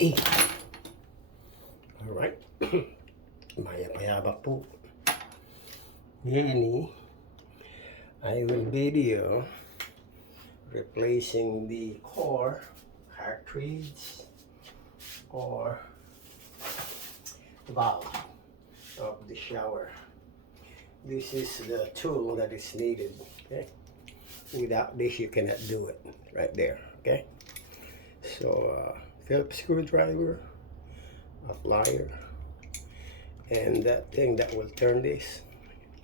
Alright. Maya-payabak po. Ngayon I will video replacing the core, cartridge, or valve of the shower. This is the tool that is needed. Okay. Without this, you cannot do it. Right there. Okay. So Phillips screwdriver, a plier, and that thing that will turn this.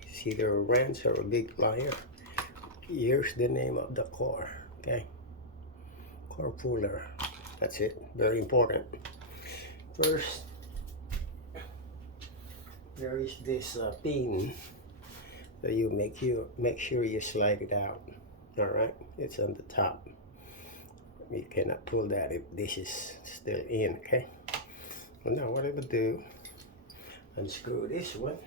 It's either a wrench or a big plier. Here's the name of the core. Okay. Core puller. That's it. Very important. First, there is this pin that you make sure you slide it out. All right, it's on the top. You cannot pull that if this is still in. Okay. Well, now what I would do, unscrew this one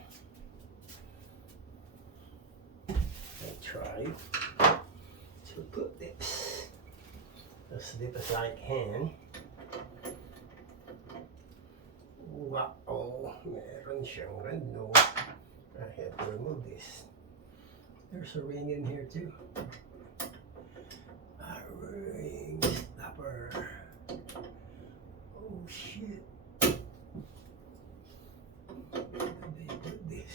and try to put this as deep as I can. Wow, meron siyang rando. I have to remove this. There's a ring in here too. A ring stopper. Oh shit. Where did they put this?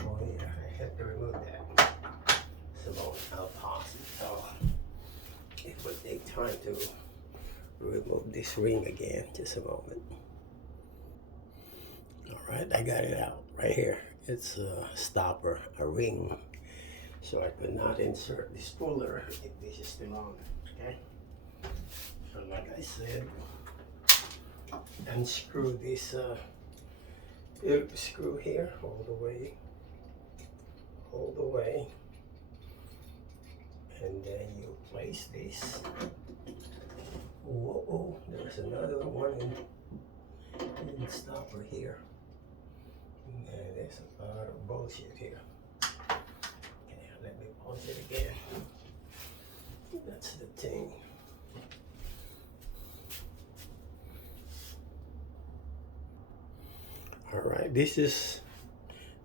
Oh yeah, I have to remove that. So I'll pause it. Oh, it will take time to remove this ring again. Just a moment. Alright, I got it out right here. It's a stopper, a ring. So I could not insert this puller if this is still on. Okay? So like I said, unscrew this screw here all the way. And then you place this. Whoa, there's another one in the stopper here. And there's a lot of bullshit here. Okay, let me pause it again. That's the thing. Alright, this is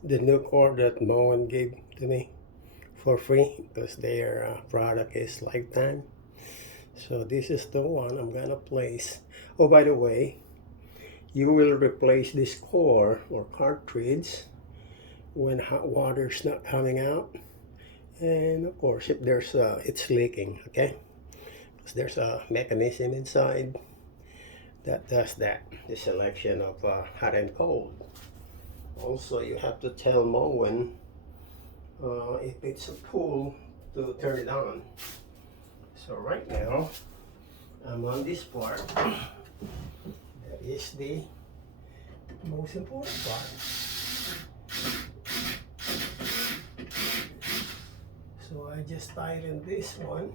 the new cord that Moen gave to me for free because their product is lifetime. So this is the one I'm gonna place. Oh, by the way, you will replace this core or cartridge when hot water is not coming out, and of course if there's it's leaking. Okay, because there's a mechanism inside that does that, the selection of hot and cold. Also, you have to tell Moen if it's a pull to turn it on. So right now I'm on this part. That is the most important part. So I just tightened this one.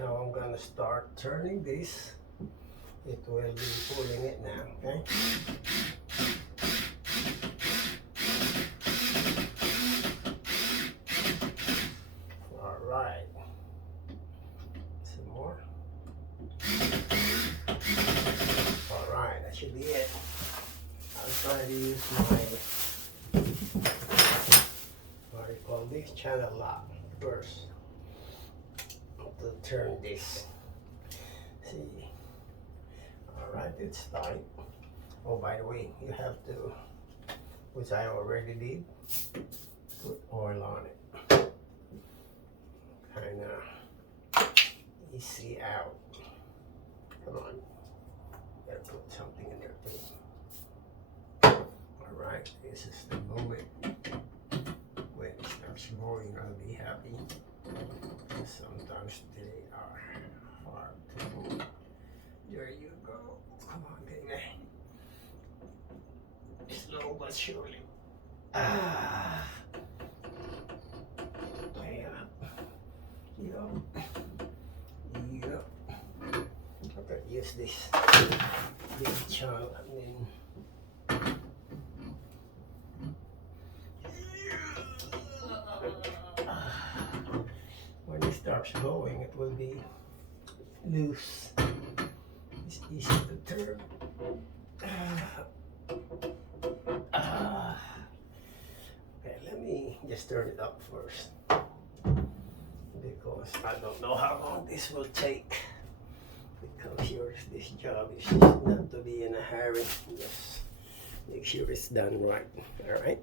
Now I'm gonna start turning this. It will be pulling it now, okay? Alright. Some more. Alright, that should be it. I'll try to use my, what do you call this, channel lock first to turn this. See. Alright, it's tight. Oh, by the way, you have to, which I already did, put oil on it. Kinda easy out. Come on. Gotta put something in there too. Alright, this is the moment when it starts going. I'll be happy. Sometimes they are hard to move. There you go. Come on, baby. Slow but surely. Ah. Yep. Okay, use this big chunk and then when you starts going, it will be loose. It's easy to turn. Okay, let me just turn it up first, because I don't know how long this will take. Because this job is just not to be in a hurry. Just make sure it's done right. All right.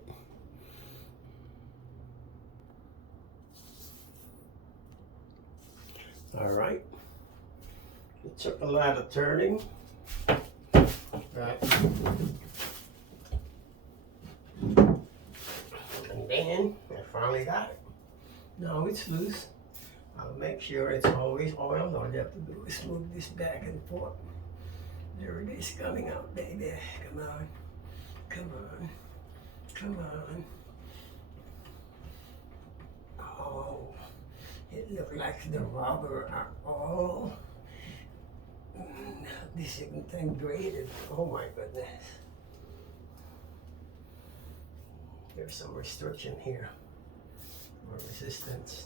All right. It took a lot of turning. Right. And then I finally got it. Now it's loose. I'll make sure it's always oiled. All you have to do is move this back and forth. There it is coming out, baby. Come on. Come on. Come on. Oh, it looks like the rubber are all disintegrated. Oh my goodness. There's some restriction here, or resistance.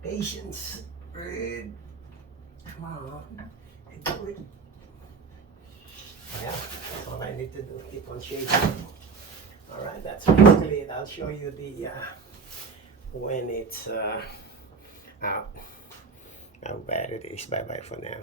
Patience, Red. Come on, you can do it. Yeah, that's all I need to do. Keep on shaking. All right, that's basically it. I'll show you the when it's out, how bad it is. Bye bye for now.